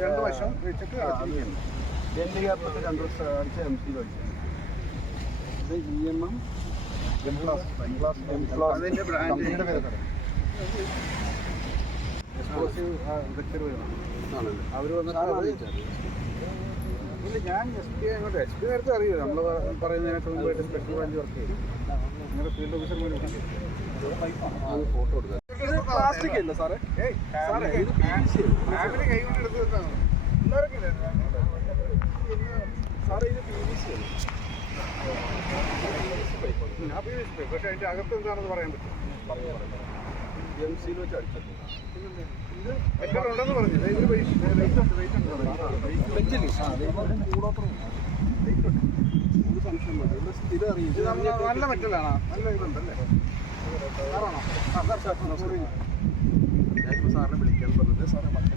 രണ്ട് വർഷം വെച്ചിട്ട് എൻ്റെ ഗ്യാപ്പിട്ട് 2 വർഷം അടിച്ച MC ഇത് EMM അതിൻ്റെ ബ്രാൻഡിൻ്റെ പേര് എക്സ്പ്ലോസീവ് ആണല്ലേ അവർ വന്നിട്ട് ഇല്ല ഞാൻ SP നേരത്തെ അറിയില്ല നമ്മൾ പറയുന്നതിനൊക്കെ മുമ്പായിട്ട് സ്പെഷ്യൽ ബ്രാഞ്ച് വർക്ക് ചെയ്യും നിങ്ങളുടെ ഫീൽഡ് ഓഫീസർ പോലും ഫോട്ടോ എടുക്കാം പ്ലാസ്റ്റിക് അല്ല സാറേ ഇത് ഫാമിലി കൈ കൊണ്ട് എടുത്ത് വെച്ചാണ് എല്ലാവർക്കും സാറേ ഇത് PVC അല്ല ഞാൻ PVC പക്ഷേ അതിൻ്റെ അകത്ത് എന്താണെന്ന് പറയാൻ പറ്റും MC-യിൽ വെച്ച് അടിച്ചത് ഇത് എത്ര ഉണ്ടെന്ന് പറഞ്ഞില്ല ഇതിൽ വെയിറ്റ് ഒരു സംശയം വേണ്ട ഇവിടെ സ്ഥിരം അറിയില്ല നല്ല മെറ്റലാണോ നല്ല ഇതുണ്ടല്ലേ സാറാണോ ഞാനിപ്പോൾ സാറിനെ വിളിക്കാൻ പറഞ്ഞത് സാറേ മറ്റേ